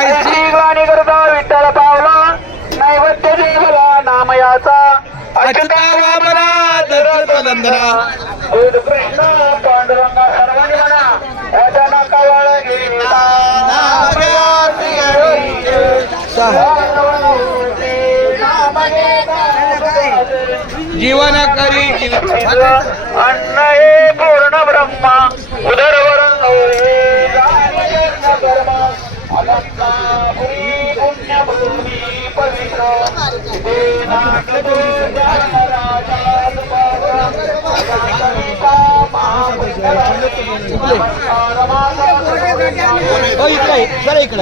ऐशी गाणी करता विठ्ठल पावला नैवेद्य देवला नामयाचा अच्युता वामना दत्त नंदना बुध कृष्ण पांडुरंगा सर्वांनी म्हणा याच्या नाकावळ गेला जीवन करी अन्न हे पूर्ण ब्रह्मा उदरवर पुण्यभूमी पवित्र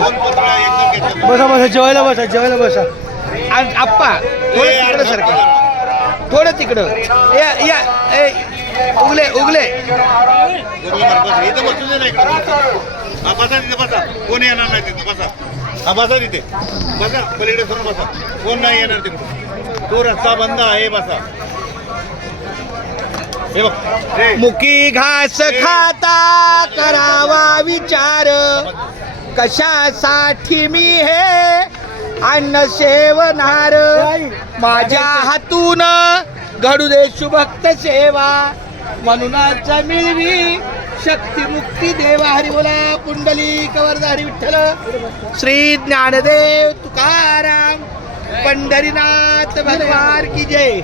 बसा बसा जेवायला बसा जेवायला बसा आणि आप्पा थोडं तिकडं सारखं थोडं तिकडं या या ए उगले उगले इथं बसू दे ना इकडे बसा तिथे बसा कोण येणार नाही तिथे बसा हा बसा तिथे बसा पलीकडे सरून बसा कोण नाही येणार तिकडे तो रस्ता बंद आहे बसा हे बघ रे मुकी घास खाता करावा विचार कशासाठी मी हे अन्न सेवनार माझ्या हातून घडू दे शुभक्त सेवा म्हणूनच मिळवी शक्ती मुक्ती देवा हरी बोला पुंडली कवरधारी विठ्ठल श्री ज्ञानदेव तुकाराम पंढरीनाथ भगवान की जय.